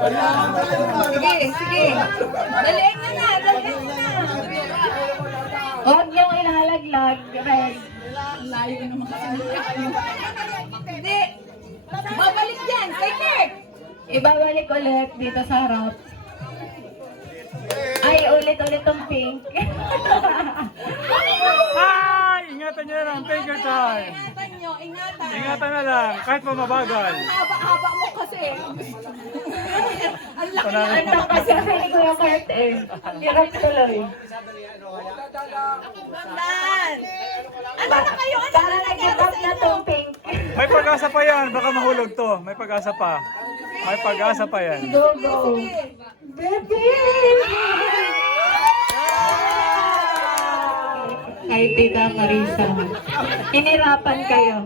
Sige, sige. Daliin na na, daliin na na. Huwag niyong ilalaglag, Red. Layo naman kasi. Hindi. Babalik yan, kay Kirk. Ibabalik ulit dito sa harap. Ay, ulit-ulit tong pink. Ay! Ingatan nyo lang. Take your time. Ingatan nyo, ingatan. Ingatan na lang. Kahit pa mabagal. Ang haba-haba mo kasi. Ang laki Wala na. na kasi ni Kuya Kurt eh. Hirap tuloy. Dan! Ano na kayo? Ano na nag-ibag na tong pink? May pag-asa pa yan. Baka mahulog to. May pag-asa pa. May pag-asa pa yan. Go, go. Baby! Kay Tita Marisa. Hinirapan kayo.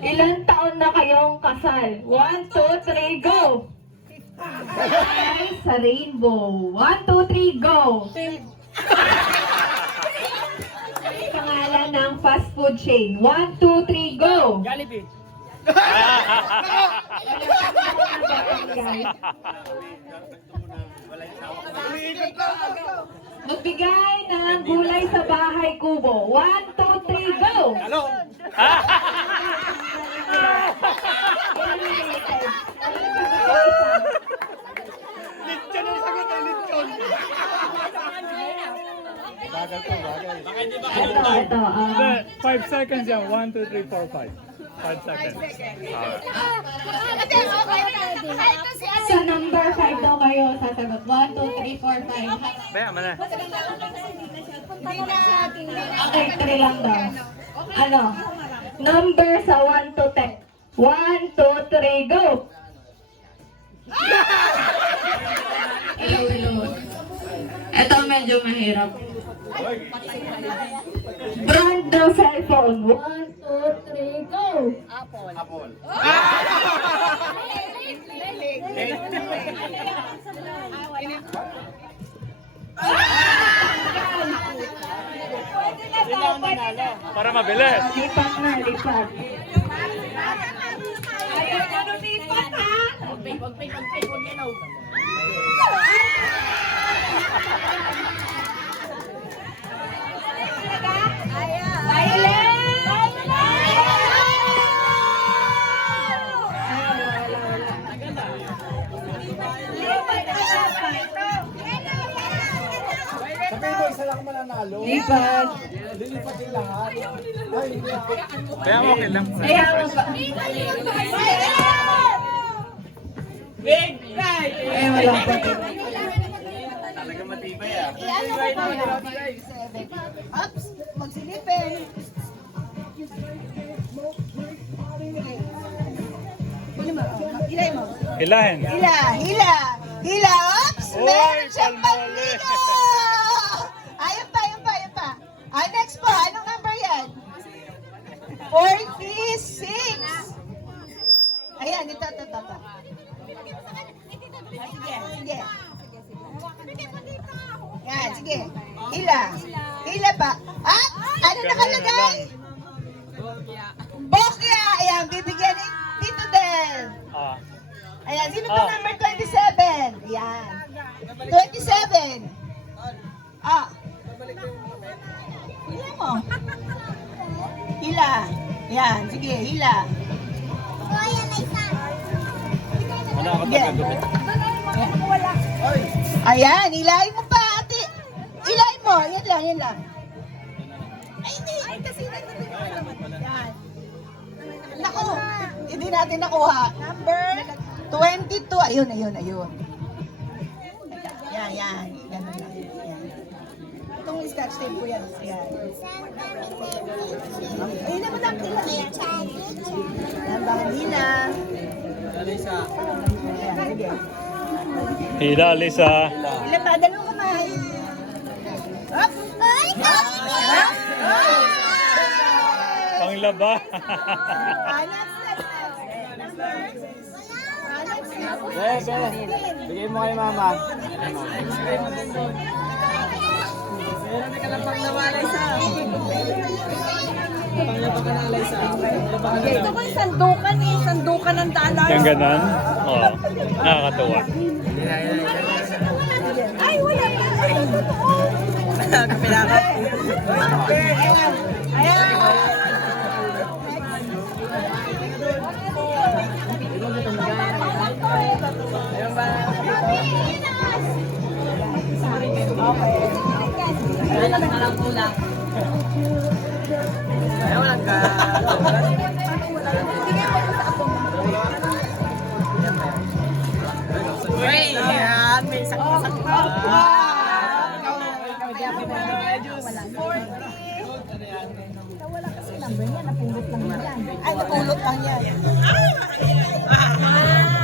Ilan taon na kayong kasal? 1, 2, 3, go! Ay, sa rainbow. 1, 2, 3, go! Pangalan ng fast food chain. 1, 2, 3, go! Jollibee. Magbigay ng gulay sa bahay kubo. 1, 2, 3, go! Hello. Lechon ang sagot ay lechon. Bagal to, bagal. Baka hindi ba kayo Ito. 5 seconds yan. 1, 2, 3, 4, 5. 5 seconds. Sa number 5 daw kayo sasagot. 1, 2, 3, 4, 5. Baya, mana. Okay, 3 lang daw. Ano? Number sa 1 to 10. 1, 2, 3, go! Hello. Ito medyo mahirap. Brand ng cellphone. 1, 2, 3, go! Apple. Para mabilis. Lipat na, lipat. Ayaw ka nung lipat, ha? Sabi mo, isa lang mananalo. Lipat. Lilipat yung lahat. Ay, Kaya okay lang. Kaya mo ba? Eh, wala pa. talaga matibay ah. Ups, magsilipin. Hilay mo. Hilahin. Hila, ups, Oy, meron siyang palmole. pagmino. Ayun pa. Next po, anong number yan? 46. Ayan, ito. Sige. Yan, sige. Hila pa. Ah, ano nakalagay? Bokya. Ayan, bibigyan ni Tito Del. Ah. Ayan, sino po number 27? Ayan. 27. Ah. Hila mo. Hila. Ayan, sige, hila. Wala ako Sige. Ayan, hilahin mo pa, ate. Hilahin mo. Yan lang. Ay, hindi. Ay, kasi yan. Naku, hindi natin nakuha. Number 22. Ayun. Yan. Ganun lang. Yan. Itong scotch tape ko yan. Ayan. Ayun na, madam. Yan, Bahanina. Ayan, sige. Hila, Lisa. Ilan pa? Dalawang kamay. Up! Panglaba. Bigay mo kay mama. Meron ka lang pang nawalay sa Gusto ko yung sandukan eh. Sandukan ng dollar. Yung ganon? Oo. Nakakatuwa. Ay, wala pa. Ay, totoo. Kapilaka. Ayan. Ay, napulot lang yan.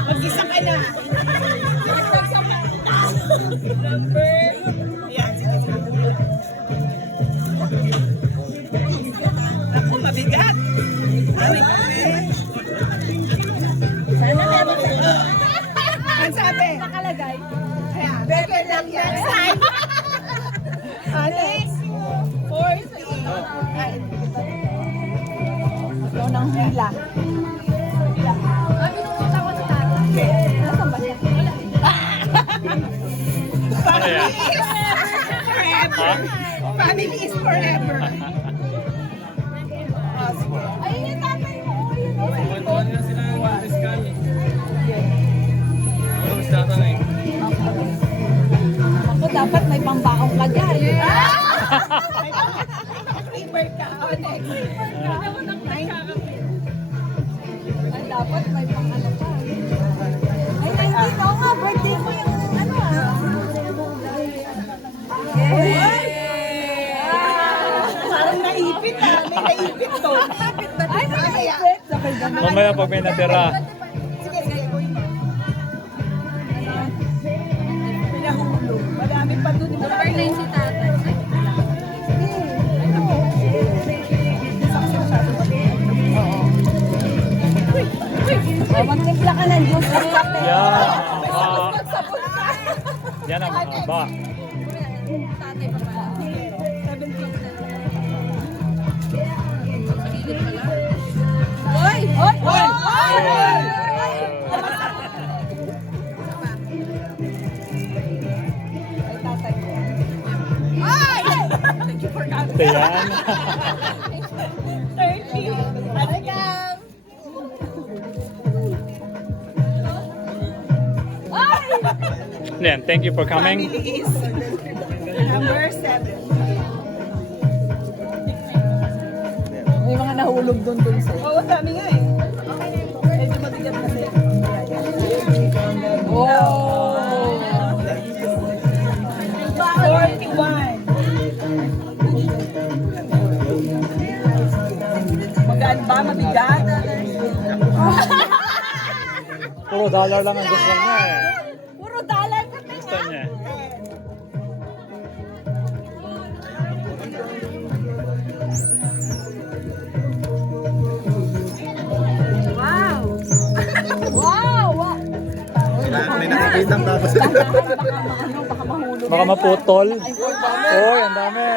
Mag-isa ka na. Yan, sige. Ako, mabigat. Sana meron sa ang sabi? Nakalagay. Ayan. Better lang yan. Next time. Next. 4, 3. Ikaw ng hila. Nasaan ba siya? Ano yan? Forever. Family is forever. Ayun yung tatay mo. Ayun o. Ako dapat may pambakong ka dyan. May ka. Oh, next. Ay, dapat may pangala pa. Ay, 19 ako nga. Birthday mo yung ano ah. Parang naipit ah. May naipit to. Ay, naipit. Mamaya pag may natira. Sige, sige. Gawin mo. Pinahulog. Madami pa doon. Number 9 si tatay. Magtimpla ka ng juice at kape. Yan. Yan ang mahaba. Hoy! Hoy! Hoy! Ay! Thank you for coming. Ito yan. 30. Welcome. Ay! Yan, thank you for coming. Family is number 7. May mga nahulog doon sa. Oo, dami nga eh. Medyo matigas kasi. Oh! 41. Magaan ba? Mabigat? Puro dollar lang ang gusto niya eh. Puro dollar ka Gusto niya. Wow! Wow! Wow! May nakikitang tapos. Baka mahulog. Baka maputol. Oy, ang dami.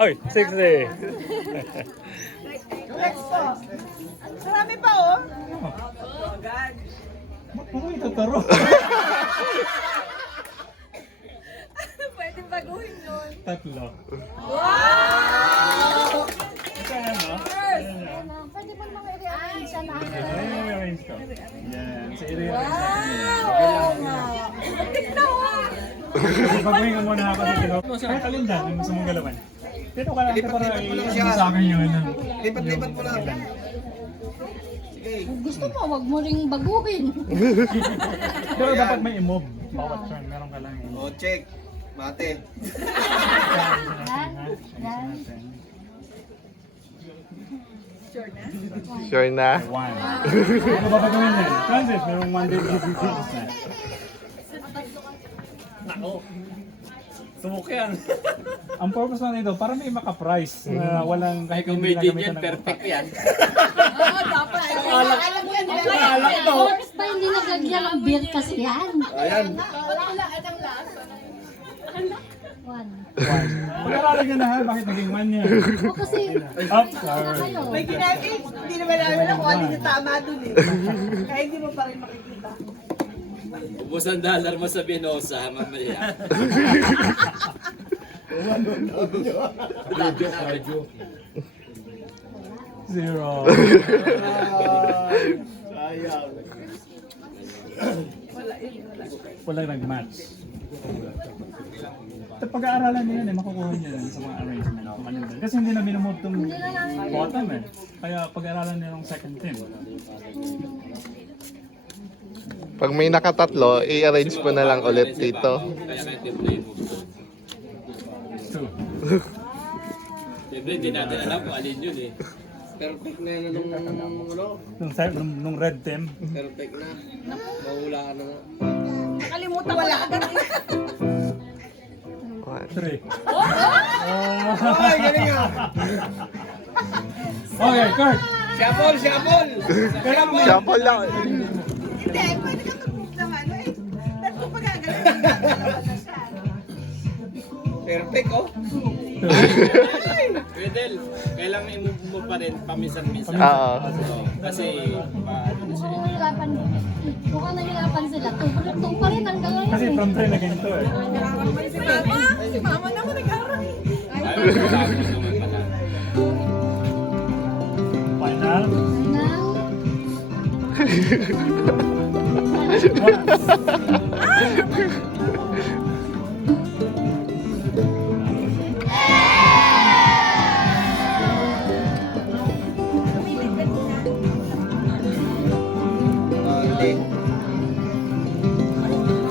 Oy, 60. Next po. Marami pa oh. Uy, tataro. Pwede baguhin nun. Tatlo. Wow! Ito yan, no? Pwede mo naman i-rearrange siya na. I-arrange ko. Yan, sa i-arrange Wow! Tignan mo! Pagawin ko muna ako dito. Kahit alin dyan, yung gusto mong galawan. Dito ka lang para i-ano sa akin yun. Lipat-lipat mo lang. Gusto mo, wag mo ring baguhin. Pero dapat may i-move. Bawat turn, meron ka lang i-move. Oh, check. Mate. Sure na? One. Ano ba gagawin yan? Francis, merong one day business na. Nako. Sumuki yan. Ang purpose na nito, para may maka-price na walang kahit hindi ginagamitan ng perfect yan. Oo, dapat. Alam mo yan. Oras ba hindi naglagyan ng beer kasi yan? Ayan. Wala, anong lasa? Pag-aralan nyo na ha, bakit naging 1 yan? O kasi, Up, sorry. kayo. May ginamit. Hindi naman namin na kung ano yung tama dun eh. Kaya hindi mo pa rin makikita. Ubus ang dollar mo sa Binosa, mamaya. Zero. Walang nag-match. Ito pag-aaralan nyo yan eh, makukuha nyo yan sa mga arrangement. Kung ano yun. Kasi hindi na binumove itong bottom eh. Kaya pag-aaralan nyo yung second team. Pag may nakatatlo, i-arrange mo na lang ulit dito. Kaya kayo timplayin mo. Two. Siyempre, hindi natin alam kung alin yun eh. Perfect na yan nung ano. Nung red team. Perfect na. Mahula ka na nga. Nakalimutan ko na agad. 3. Ay, galing nga. Okay, Kurt. Shuffle, shuffle. Shuffle lang. Hindi, pwede ka mag-move naman. Eh, ba't ko pagagaling? Perfect, oh. Wedel, kailangan i-move mo pa rin paminsan-minsan. Oo. Kasi, paano na siya. Mukhang nahirapan sila. Tugtog pa rin hanggang ngayon. Kasi from 3 na ganito eh. Si Mama. Si Mama naman nag-aaral. Ay, marami naman pala. Final.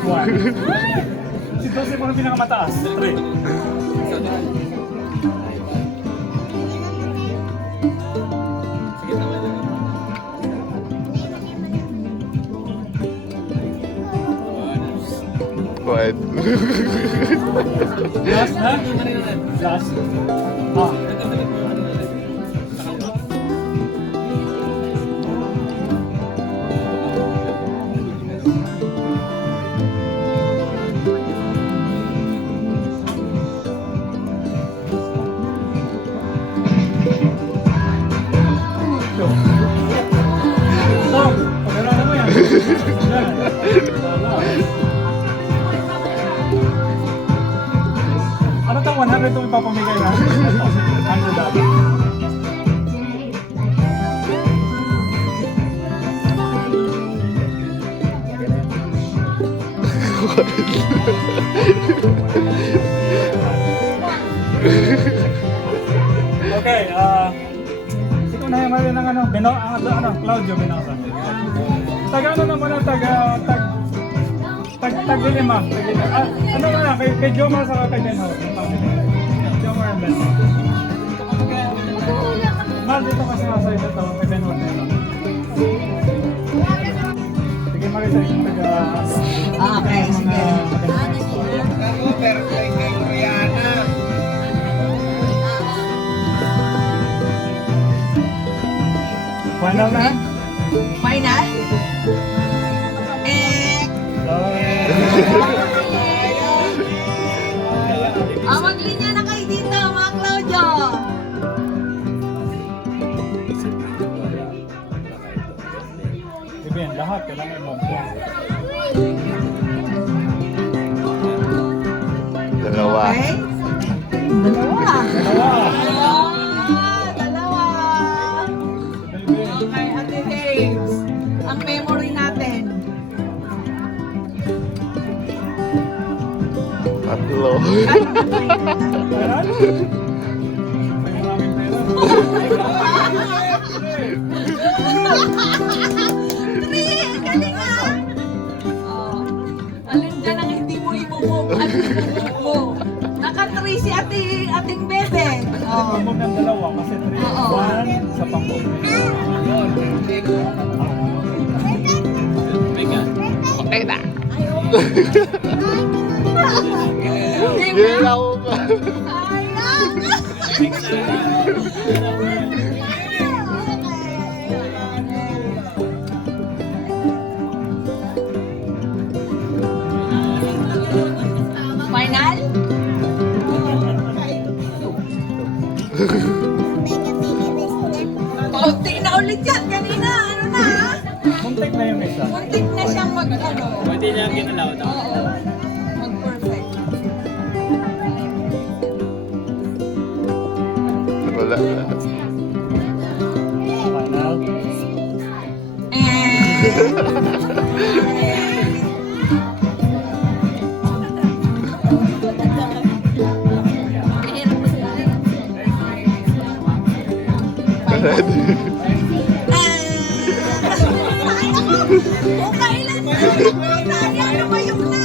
One. Si Dose mo ang pinakamataas. 3. What? Last na? Last. Ah. Stop! Pag-aralan mo yan. Yan. Wala. Ano tang 100 itong ipapamigay na? $100. Okay, ito na yung mali ng ano, Claudio Binosa. Taga ano naman ang tag-lima. Ano nga na, kay Jomar sa kay Benho. Jomar and Benho. Mal, dito ka sa side ito, kay Benho. Sige, makita yung taga... Okay, sige. Ako, perfect kay Rihanna. Final na? Final? Maglinya na kayo dito, mga Claudio. Sige, lahat kailangan mo. Dalawa. Okay? Dalawa. Dalawa. Okay, Ate James. Ang memory natin. Tatlo. Pera? May maraming pera. Galing nga! Oh. Alin dyan ang hindi mo i-move? Alin mo? Naka-3 si ating bebe. Oh. Pangmove ng dalawa kasi 3. Oo. 1 sa pangmove. Mega. Okay na. Diba? Ginawa mo pa. Final? Kunti na ulit yan. Kanina, ano na ha? Muntik na yung isa. Kunti na siyang mag-ano. Pwede niya ginalaw na. Oo. Mag-perfect. Wala. Final. Kung kailan mo, ano ba yung na?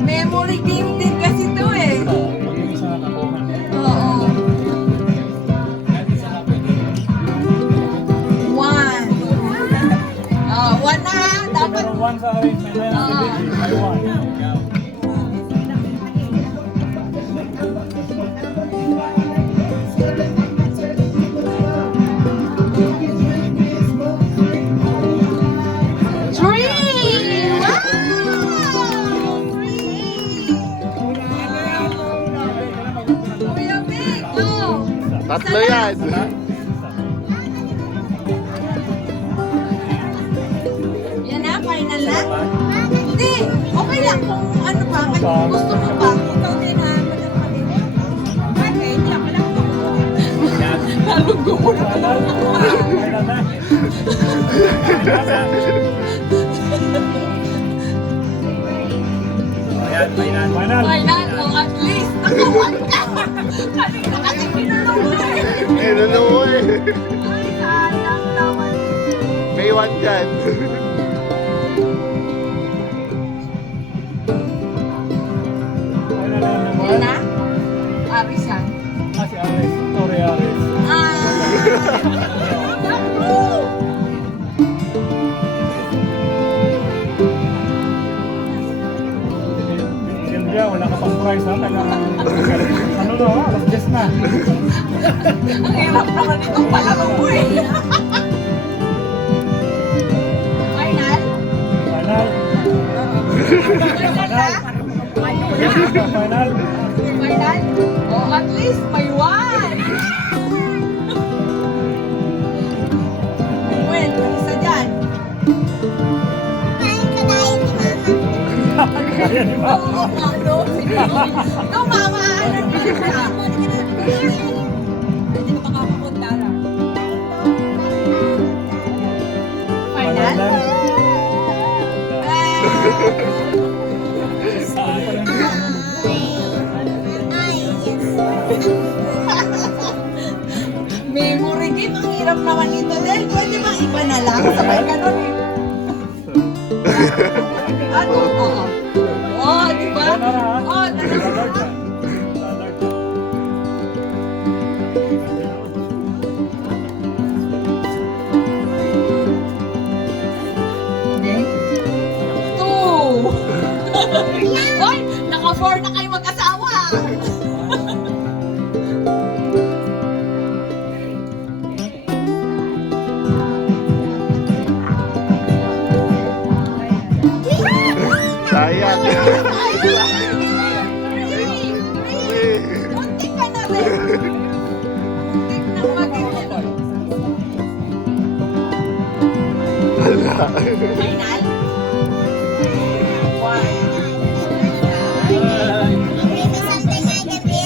Memory game din kasi to eh. Pag yung isa nakakuha. Oo. One. Oh, one na. Dapat. Pero one sa arrangement na yan, may one. Three! Wow! Three! Kuya Vic, go! Tatlo yan. Yan na, final na? Hindi, okay lang kung ano pa, kung gusto mo pa. Ikaw din ha, madam pa din. Okay, hindi ako lang. Lalong gumulo. Final na. Ayan, final. Final. Final, oh, at least. Nakawan ka. Kanina kasi pinulungan. Ano mo eh. Ay, sayang naman. May one dyan. Final na number Yan one. na? Aris yan. Ah, si Ares. Sorry, Ares. Siyempre, wala ka pang prize ha. Kailangan, ano no, alas 10 na. Ang hirap naman itong palabang mo eh. Final? Final. Final na? Final. Final? Oh, at least may one. Well, isa dyan. Kaya ni Ma. Oo, ano? No, mama, nag-isip ka. Hindi ka makakapunta na. Final? Memory game, ang hirap naman ito. Dahil pwede bang iba na lang? Sabay ganun eh. Ano? Oo. Oh, di ba? Oh, dalawa. Hindi. Two. Oy, naka-four na kayo mag-asawa. Sayang. Muntik ka na rin. Muntik na mag-iwan. Final? One.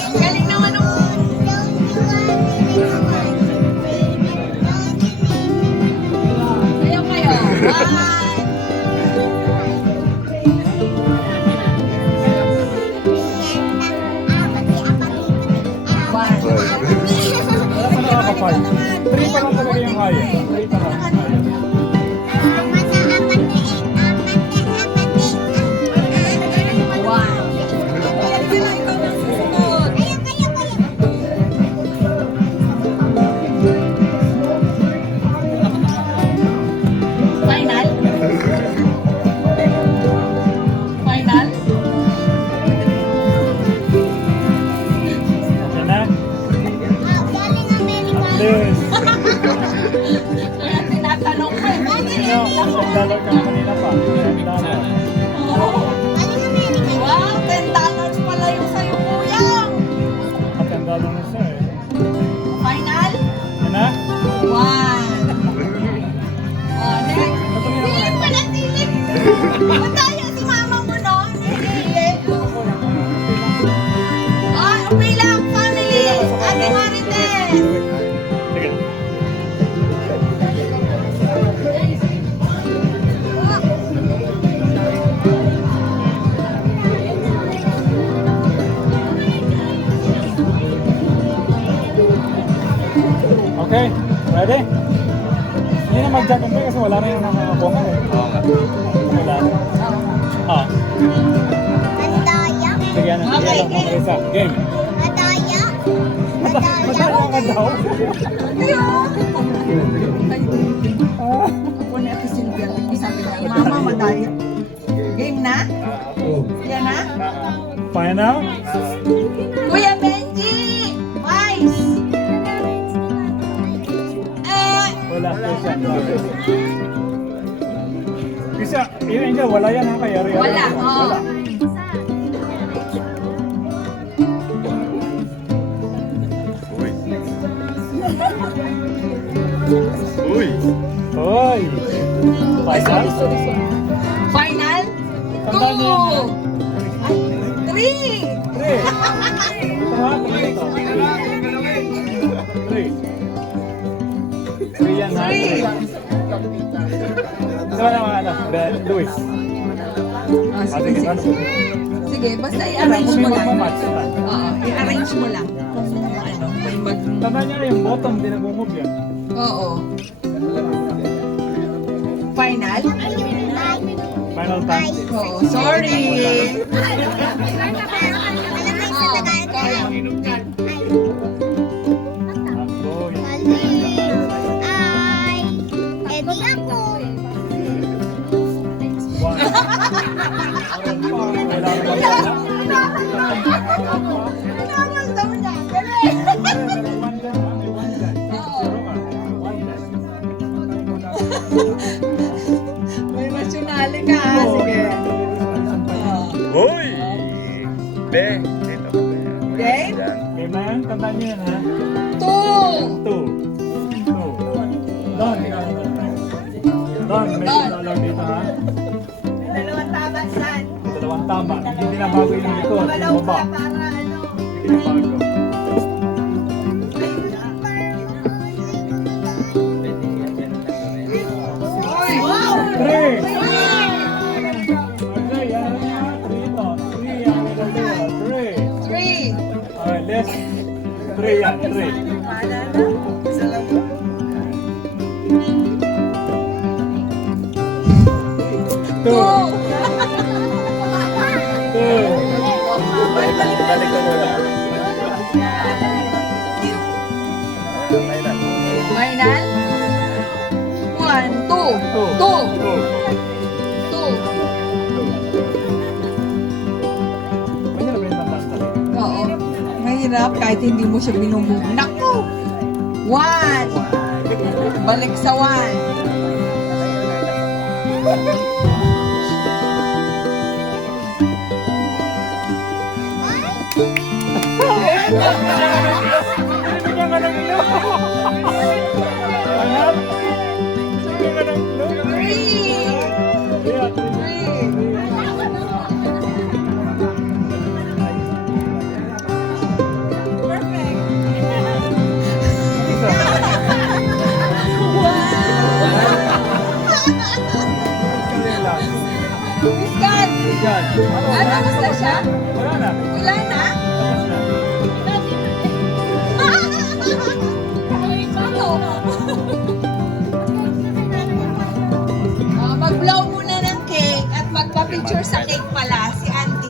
Ang galing naman nung... Sayo kayo. One. Wala pa nakaka-5. 3 pa lang talaga yung kaya. 3 pa lang. One. Sila ikaw na susunod. Final? Final? Okay na? At least. Tanong ko eh. $10 ka na kanina pa. $10. Wow, $10 pala yung sa'yo, kuya. $10 na siya eh. Final? Yan na? One. Oh, next. Silip pala, silip. Mataya si mama mo, no? Silip. Oh, okay lang, family. Ate Marites. Sige. Okay, ready? Hindi na mag-jack and kasi wala na yung nakakabuha eh. Oo nga. Wala na. Ah. Sige na. Okay, Sige lang, isa. Game. Madaya ka daw. Ako na ito Silvia. Sabi niya, mama, madaya. Game na? Yan na? Final? Kuya Benji! Vice! Wala. Isa, yun Angel, wala yan ha kaya rin. Wala, oo. Uy! Hoy! Final? Final? Tandaan niyo yan, 2! 3! 3! Ito ha, 3 ito. 3. 3 yan ha. 3! Ito na mga anak. Luis. Sige, ano? Sige, basta i-arrange mo lang. Magmamatch. Oo, i-arrange mo lang. Ano, may mag... Tandaan niyo na yung bottom, hindi nag-move yan. Oo. Final? Final time. Oo, sorry. Agoy. One. Wala na ba? Nakakaldaw niya. One dyan, ha? May one dyan. Zero ka. One dyan. May rasyonale ka. Sige. Uy! Be! Dito. Game? Okay, man. Tandaan niyo yan, ha? 2! 2. Don, ikaw. Don, may $2 dito, ha? Dalawang tama, San. Dalawang tama. Hindi binabago yung likod. Yung baba. Para ano. Hindi binabago. Wow! 3! Okay, yan na. 3 ito. 3 yan. 3. 3! Okay, let's. 3 yan. 3. Two. 2! Balik ko muna. Final? 1, 2! 2! 2! Pwede na ba yung tandaan talaga? Oo. Mahirap kahit hindi mo siya binumove. Naku! 1! Balik sa 1. Binibigyan ka ng ilo. Anak? Binibigyan ka ng ilo. 3! Yeah, 3! Miskan! Yan. Ano, basta siya? Wala na. Wala na?